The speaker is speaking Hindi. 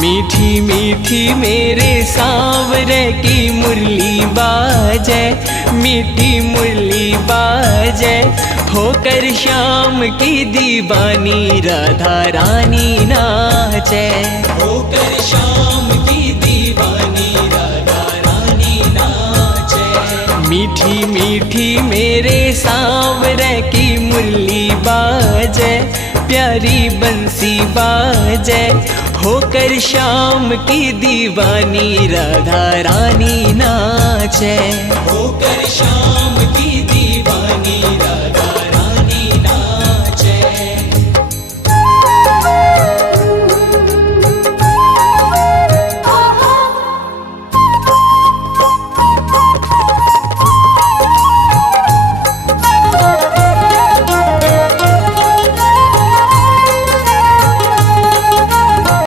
मीठी मीठी मेरे सांवरे की मुरली बाजे, मीठी मुरली बाजे, होकर श्याम की दीवानी राधा रानी नाचे, होकर श्याम की दीवानी राधा रानी नाचे। मीठी मीठी मेरे सांवरे की मुरली बाजे, प्यारी बंसी बाजे, होकर श्याम की दीवानी राधा रानी नाचे, होकर श्याम